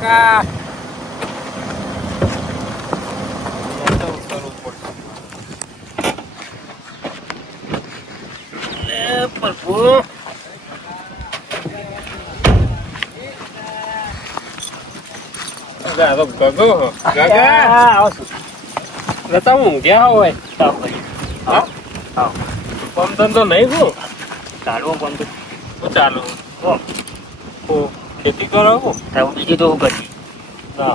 કાકા પ્રભુ ગગો ગગા રતા ઊંઘ્યા હોય પમ ધંધો નહીં હું ચાલુ પમ તો હું ચાલુ ખેતી કરો બીજું તો હું કરી ના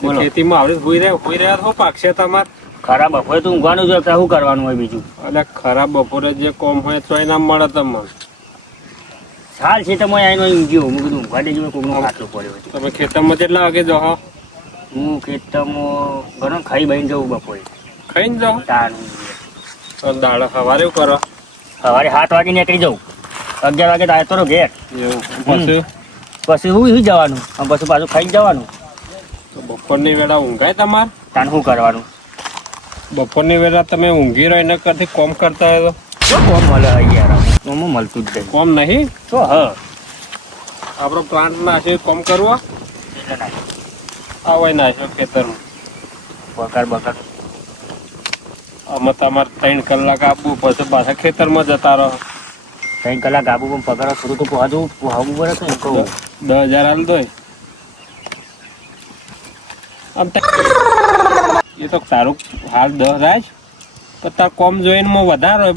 હોય ખેતીમાં આવડે હોઈ રહ્યા છો પાકશે તમારે ખરાબ બપોરે તો ઊંઘવાનું જ શું કરવાનું હોય બીજું એટલે ખરાબ બપોરે જે કોમ હોય તો ના મળે તમને સાલ છે તમે આવીને ઊંઘ્યો હું કીધું ઊંઘવા દેજો કોકનો ખાટલો પડ્યો તમે ખેતરમાં કેટલા વાગે જાઓ હું ખેતરમાં ઘણો ખાઈ બહીને જવું બપોરે ખાઈને જાઓ તાનું દાડા સવારે કરો સવારે 7 વાગે નીકળી જાઉં 11 વાગે તો આવતો ઘેર એવું પછી હું જવાનું અને પછી પાછું ખાઈ જવાનું તો બપોરની વેળા ઊંઘાય તમારે તાન શું કરવાનું બપોરની વેળા તમે ઊંઘી રહ્યો એના કરતી કોમ કરતા હોય તો કોમ મળે યાર કોમ મળતું જ નહીં કોમ નહીં તો આપણો પ્લાન્ટ નાખ્યો કોમ કરવો એટલે ના આવાય નાખ્યો ખેતરમાં બકાર બકાર આમાં તમારે 3 કલાક આપવું પછી પાછા ખેતરમાં જતા રહો 3 કલાક આપું પણ પગાર થોડું તો પોહાવું પડે તો એમ કહું 10,000 હાલ દો આમ એ તો તારું હાલ 10 રાખ તો તાર કોમ જોઈને વધારો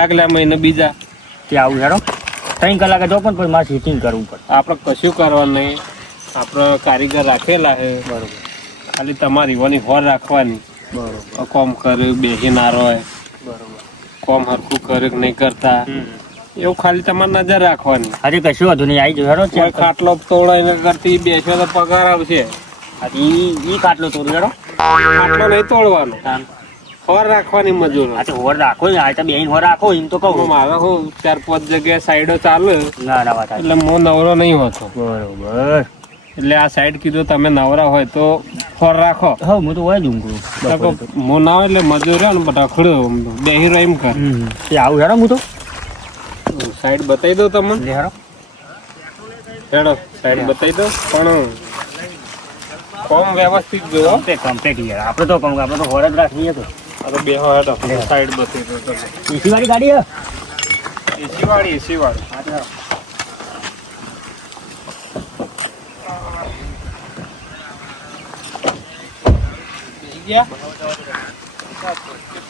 આગલા મહિને બીજા કે આવું હેરો 3 કલાકે જો પણ પછી મારે સિટિંગ કરવું પડે આપણે કશું કરવાનું નહીં આપણે કારીગર રાખેલા છે બરોબર ખાલી તમારી ઈવાની હોર રાખવાની બરોબર કોમ કર્યું બેસી ના રોય બરોબર કોમ હરખું કર્યું નહીં કરતા એવું ખાલી તમારે નજર રાખવાની હજી કશું હતું નહીં આવી જવું હેરો કોઈ ખાટલો તોડો એના કરતી બેસ્યો તો પગાર આવશે ઈ કાટલો તોડું હેરો ખાટલો નહીં તોડવાનો હોર રાખવાની મજૂર આ તો હોર રાખો ને આ તો બેન હોર રાખો એમ તો કહું મારે હું 4-5 જગ્યાએ સાઈડો ચાલે ના ના વાત એટલે હું નવરો નહીં હોતો બરોબર એટલે આ સાઈડ કીધું તમે નવરા હોય તો હોર રાખો હા હું તો હોય જ ઊંઘું હું ના હોય એટલે મજૂર ને બધા ખડો બેહી રહ્યો એમ કર એ આવું હેરો હું તો સાઈડ બતાવી દઉં તમને હેરો હેડો સાઈડ બતાવી દઉં પણ કોમ વ્યવસ્થિત જોવો કમ્પ્લીટ યાર આપણે તો કહું આપણે તો હોર જ રાખીએ તો આ તો બેહો હેડો સાઈડ બતાવી દઉં તમે એસી વાળી ગાડી હે એસી વાળી હા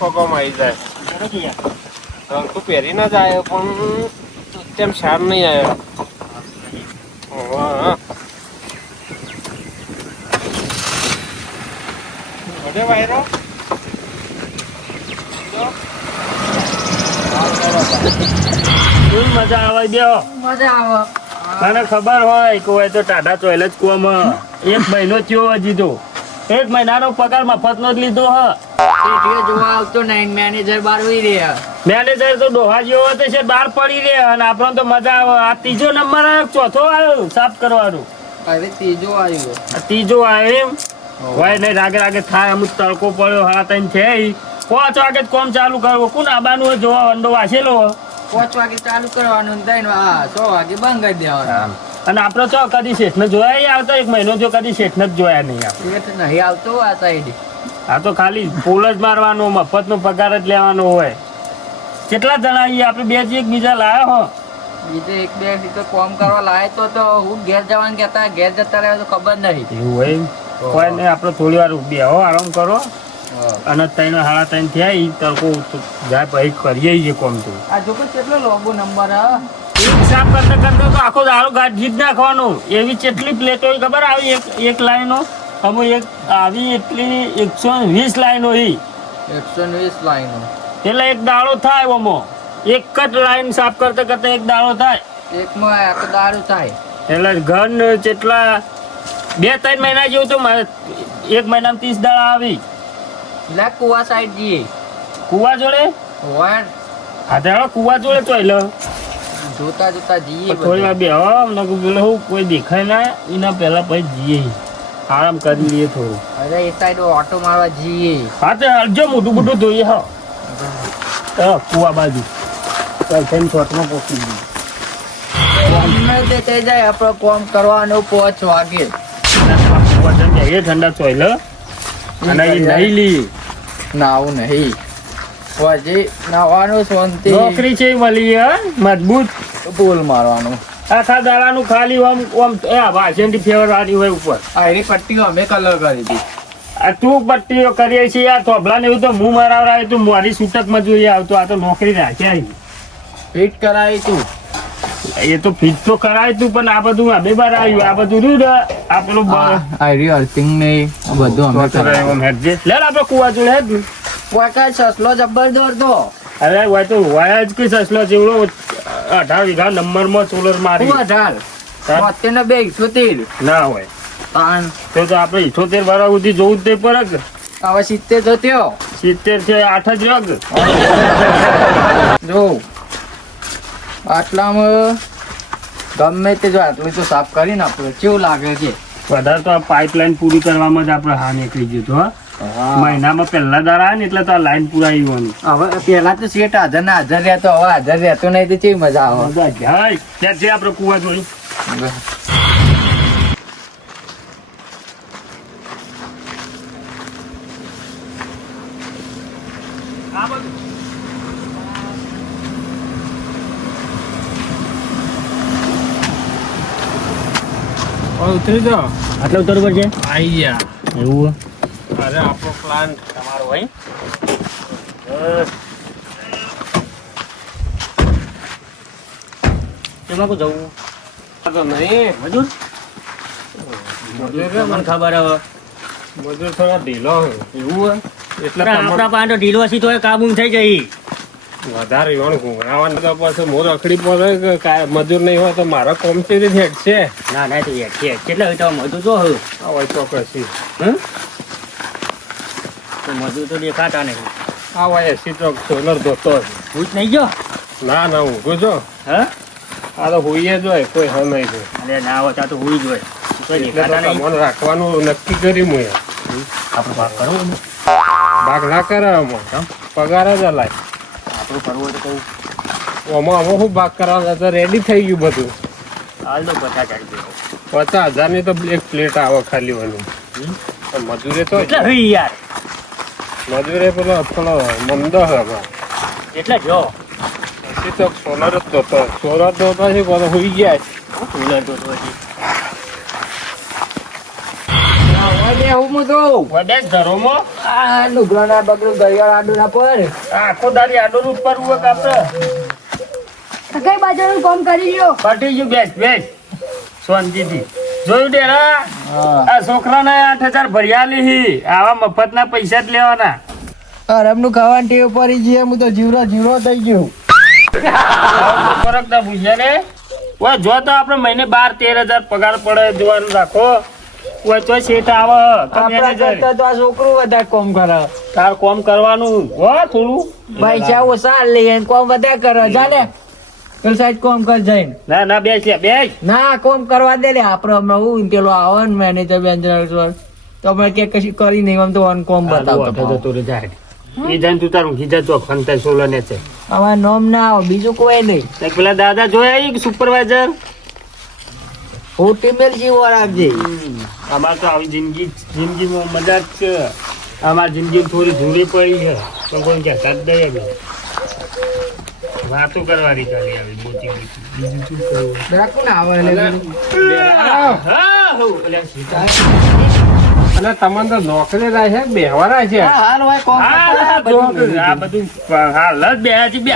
પગોમાં આવી જાય રંગતું પહેરી ના જાય પણ તેમ સાર નહીં આવ્યો વાયરો મજા આવે બેહો મજા આવે મને ખબર હોય કે હોય તો ટાટા ચોઈલ જ કોમ 1 મહિનો થયો હજી તો 1 મહિનાનો પગાર મફતનો જ લીધો હ એટલે જોવા આવતો નહીં મેનેજર બાર હોઈ રહ્યા મેનેજર તો ડોહા જેવો હતો છે બહાર પડી રે અને આપણને તો મજા આવે આ 3જો નંબર આવ્યો ચોથો આવ્યો સાફ કરવાનું હવે ત્રીજો આવ્યો આ 3જો આવ્યો એમ હોય નહીં રાગે થાય અમુક તડકો પડ્યો હા તને છે 5 વાગે કોમ ચાલુ કરવો કોણ આબાનું જોવા અંડો વાસેલો 5 વાગે ચાલુ કરવાનું 6 વાગે બંધ કરી દેવાનું અને આપડે તો કદી શેઠને જોયા આવતો 1 મહિનો જો કદી શેઠને જ જોયા નહીં આપણે શેઠ નહીં આવતો આ સાઈડ આ તો ખાલી ફૂલ જ મારવાનો મફતનો પગાર જ લેવાનો હોય કેટલા જણા આવીએ આપણે બે જ એકબીજા લાયા હો બીજે એક બે રીતે કોમ કરવા લાય તો હું ઘેર જવાનું કહેતા ઘેર જતા રહ્યા તો ખબર નહીં એવું હોય કોઈ નહીં આપણે થોડી વાર બેહો આરામ કરો અને 3:30 થયા ઈ તડકો જાય પછી કરીએ છે કોમ તો આ જો કેટલો લોબો નંબર હા હિસાબ કરતા તો આખો દાડો ગાઢી જ નાખવાનો એવી કેટલી પ્લેટો ખબર આવી એક લાઈનો અમે એક આવી એટલી 120 લાઈનો ઈ 120 લાઈનો એટલે એક દાડો થાય ઓમો એક જ લાઈન સાફ કરતા એક દાડો થાય એકમાં આખો દાડો થાય એટલે ઘર જેટલા 2-3 મહિના જેવું તો 1 મહિનામાં 30 દાડા આવી લે કુવા સાઈડ જઈએ કુવા જોડે હોય હા તો કુવા જોડે ચોઈલો જોતા જોતા જઈએ થોડી વાર બેહો અમને પેલો કોઈ દેખાય ના એના પહેલા પછી જઈએ આરામ કરી લઈએ થોડું અરે એ સાઈડ ઓટો મારવા જઈએ હા તો હલજો મોટું ધોઈએ હા કુવા બાજુ શોર્ટમાં પહોંચી ગયું ગમે તે થઈ જાય આપણે કોમ કરવાનું 5 વાગે. એ ઠંડા ચોઈલ અને એ નહીં લી નાવું નહીં પછી નાવાનું શાંતિ નોકરી છે મળી હે મજબૂત બોલ મારવાનું. આખા દાડાનું ખાલી ઓમ ભાષણ થી ફેવરવાની હોય ઉપર આ એની પટ્ટીઓ અમે કલર કરી હતી. આ તું પટ્ટીઓ કરીએ છીએ આ થોભલા ને એવું તો હું મારાવરાય તું મારી છૂટક માં જોઈએ આવતો આ તો નોકરી રાખ્યા ફિટ કરાવી તું. એ તો ફીટ તો કરાય તું પણ આ બધું અમે બાર આવ્યું આ બધું રહ્યું ને આ પેલું અર્થિંગ નહીં બધું અમે કરાવ્યું. લે આપડે કુવા જોડે હેડ ને. વાકા સસલો જબરદસ્ત તો અરે હોય તો હોય જ કે સસલો જેવડો 18 વીઘા નંબર માં સોલર મારી હું 18 72 ને 2 ના હોય તાન તો આપડે 78 વાળા સુધી જોવું જ તે પડે કે હવે 70 તો થયો 70 છે 8 જ રગ જો આટલામાં ગમે તે જો આટલું તો સાફ કરીને આપણે કેવું લાગે છે. વધારે તો આ પાઇપલાઇન પૂરી કરવામાં જ આપણે હા નીકળી ગયું તો મહિનામાં પહેલા દાડા આવે ને એટલે તો આ લાઈન પુરાઈ ગયું. હવે પેલા તો શેઠ હાજર ને હાજર રહેતો હવે હાજર રહેતો નહીં તો કેવી મજા આવે. મજા જાય ત્યાં છે આપણે કુવા જોડી ઉતરી જાઓ. આટલે ઉતરવું પડશે આઈ ગયા. એવું અરે આપણો પ્લાન્ટ તમારો હોય એમાં કો જવું તો નહીં. મજૂર મને ખબર હવે મજૂર થોડા ઢીલો હોય. એવું એટલે આપણા પાસે તો ઢીલો હશે તો કાબુ થઈ જાય વધારે ઈવણ ઘૂંઘરાવાનું તો પછી મોર રખડી પડે કે મજૂર નહીં હોય તો મારો કોમ કેવી રીતે હેઠશે. ના ના તો કેટલા હોય તો મજૂર તો હોય આ હોય ચોક્કસી. તો મજૂર તો દેખાતા નહીં આ હોય 80 ચોક સોલર ધોતો હશે. હું જ નહીં ગયો ના ના ઊંઘું છો. હા આ તો હુઈએ જ હોય કોઈ હ નહીં હોય. અરે ના હોતા તો હું જ હોય કોઈ એટલે તો દેખાતા નહીં તમને રાખવાનું નક્કી કર્યું હું આપણે ભાગ કરવો ને ભાગ ના કરે આમાં પગાર જ હલાય. આપણું કરવું હોય તો કહું આમાં શું ભાગ કરવાનો તો રેડી થઈ ગયું બધું. હાલ તો 50,000 50,000 ની તો એક પ્લેટ આવે ખાલી વાની. મજૂરે તો એટલે હોય યાર મજૂરે પેલો થોડો મંદો હે એટલે જો તો સોલર જ ધોતો. સોલર ધોતો છે બધો હુઈ ગયા છે. સોલર તો પછી વડે ધરોમાં આ લુગડાના બગડું દરિયા આડું ના પર આખો દાડી આડો ઉપર ઉભો કાપડે કઈ બાજુનું કામ કરી લ્યો પટી ગયું બેસ શાંતિથી જોયું ડેરા આ છોકરાને 8,000 ભર્યા લી આવા મફતના પૈસા જ લેવાના આરામનું ખાવાનું ટેવ પડી ગઈ હું તો જીવરો થઈ ગયું. ફરક ના પૂછ્યા ને ઓય જો તો આપણે મહિને 12-13,000 પગાર પડે જોવાનું રાખો ઓય તો શેઠ આવે આપણા કરતા તો આ છોકરું વધારે કોમ કરે. તાર કોમ કરવાનું હો થોડું પૈસા ઓછા લઈએ કોમ વધારે કરે જાને પેલું સાઈડ કોમ કર જઈને ના ના બેસ ના કોમ કરવા દે લે આપડે હમણાં હું પેલો આવે ને મેનેજર બેન્જર તો અમે કે કશું કરી નહીં આમ તો ઓન કોમ બતાવતો એ જાણ તું તારું ખીજા ચોક ફંતા સોલો ને છે અમાર નામ ના આવે બીજું કોઈ નહીં. પેલા દાદા જોયા સુપરવાઇઝર હોટી મેલ જીવો રાખજે. અમાર તો આવી જિંદગીમાં મજા જ છે. અમારી જિંદગી થોડી ધૂળી પડી છે પણ કોઈ કહેતા જ નહીં અમે વાતો કરવાની ચાલી આવી મોટી બીજું શું કરવું રાખું ને આવે એટલે અને તમને તો નોકરી રાખે બેહવાના છે. હાલ હોય કોમ આ બધું હાલ જ બે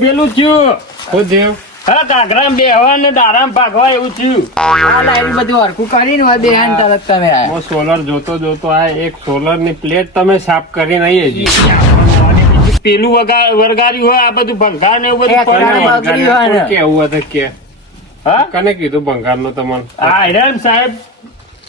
પેલું થયું હું દેવ હા કાગરામ બેહવા ને દારામ ભાગવા એવું થયું આ લાઈન બધું હરખું કરીને હોય બે હાન તરત તમે આયા. હું સોલર જોતો આ એક સોલર ની પ્લેટ તમે સાફ કરી નહીં હજી. પેલું વરગાર્યું હોય આ બધું ભંગાર ને એવું બધું ભંગાર પડ્યું. બગડ્યું હોય ને. કેવું હતું કે હા કને કીધું ભંગાર નું તમને? હા હેરાન સાહેબ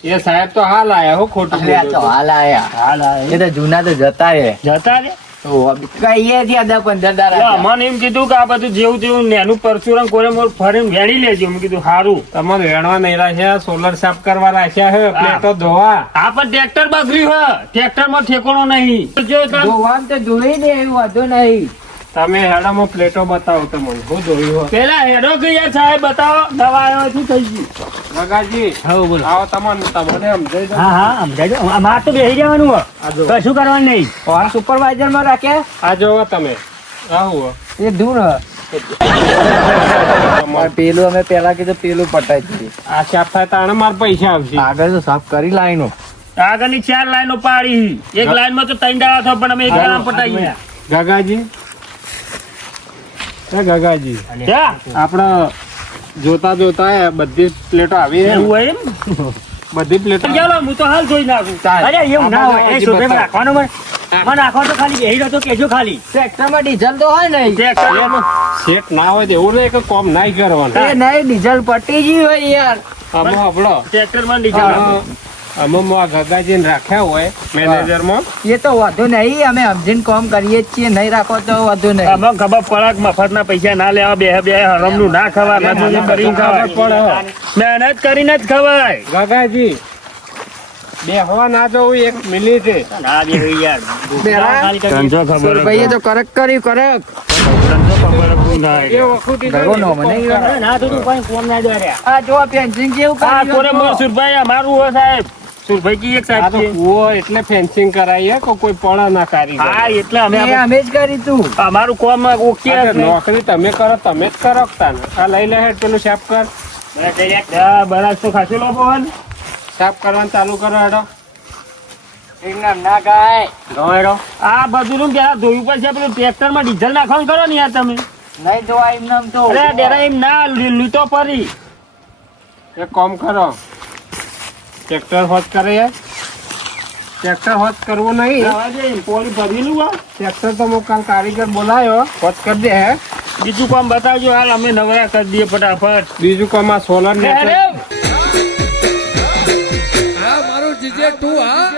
એ સાહેબ તો હાલ આયા હો ખોટું અરે આ તો બોલ્યો. હાલ આયા. હાલ એ તો જૂના તો જતા રે જતા રે કહીએ ત્યાં 10-15 દાડા મને એમ કીધું કે આ બધું જેવું જેવું નેનું પરચુરણ કોરે મોર ફરીને વેણી લેજો મેં કીધું સારું તમારે વેણવા નહીં રાખ્યા, સોલર સાફ કરવા રાખ્યા હે, પ્લેટો ધોવા. આ પણ ટ્રેક્ટર બગડ્યું હ ટ્રેક્ટર માં ઠેકોણો નહીં જો તમે જોવાનું તો જોઈ ને એવું વાંધો નહીં તમે હેડામાં પ્લેટો બતાવો તમને હું જોયું હોય. પેલા હેડો કે યાર સાહેબ બતાવો દવા આવ્યો શું થઈ ગયું ગગાજી હા બોલો આવો તમને સમજાઈ દો. હા હા સમજાજો અમારે તો બેસી જવાનું હોય કશું કરવાનું નહીં ફોન સુપરવાઇઝર માં રાખ્યા આ જોવો તમે આવું એ દૂર પેલું અમે પેલા કીધું પેલું પટાઈ દીધી આ સાફ થાય તાણે મારા પૈસા આવશે. આગળ તો સાફ કરી લાઈનો આગળની 4 લાઈનો પાડી એક લાઈન માં તો 3 દાડા થયો પણ અમે એક લાઈન પટાઈએ ગગાજી એ ગગાજી ક્યાં આપણે જોતા જોતા બધી પ્લેટો આવી એવું છે. હોય એમ બધી પ્લેટો ચાલો હું તો હાલ જોઈ નાખું ચાલ. અરે એવું ના હોય એ હજી શોભે બતાવો. રાખવાનો મને નાખવા તો ખાલી બેહી રહ્યો તો કેજો ખાલી ટ્રેક્ટરમાં ડીઝલ તો હોય નહીં ચેક કરી સેટ ના હોય તો એવું નહીં કે કોમ નહીં કરવાનું. એ નહીં ડીઝલ પટી ગયું હોય યાર આમાં આપણો ટ્રેક્ટર માં ડીઝલ આમાં ગગાજીને રાખ્યા હોય મેનેજરમાં એ તો વધુ નહીં અમે સમજીને કામ કરીએ જ છીએ નહીં રાખો તો વધુ નહીં આમાં ખબર પડે કે મફતના પૈસા ના લેવા બે હરમનું ના ખવા મજૂરી કરીને ખવાય મહેનત કરીને જ ખવાય ગગાજી બેહવા ના જવું 1 મિનિટે. ના બે યાર ધંધો ખબર ભાઈએ તો કરક કર્યું કરક ધંધો ખબર જ ના એ વખુટી ઘરો નો મને ના તો તું કોઈ કોમ ના દોર્યા આ જો પેન્સિંગ જેવું આ કોરે કર્યું મોર સુરભાઈ અમારું હોય સાહેબ સુરભાઈ કી એક આ સાહેબ તો છે કૂવો એટલે ફેન્સિંગ કરાવીએ કે કોઈ પડા ના કારીગર. હા એટલે અમે અમે જ કરી તું અમારું કોમ ઓકે અરે નોકરી તમે કરો તમે જ કરો તાને. આ લઈ લે હેડ પેલું સાફ કર. બરાબર તો ખાસું લોકો હોય ને સાફ કરવાનું ચાલુ કરો હેડો. ના ગાય આ બધું નું પેલા ધોયું પડશે પેલું ટ્રેક્ટર માં ડીઝલ નાખવાનું કરો ને યાર તમે નહીં જોવા એમ નામ તો અરે ડેરા એમ ના લૂંટો પડી એક કામ કરો ટ્રેક્ટર હોત કરે ટ્રેક્ટર હોત કરવું નહીં. પોલી ભરેલું આ ટ્રેક્ટર તો હું કાલ કારીગર બોલાયો હોત કરી દે હે. બીજું કામ બતાવજો હાલ અમે નવરા કરી દઈએ ફટાફટ બીજું કામ આ સોલર ને અરે મારું જીજે તું હા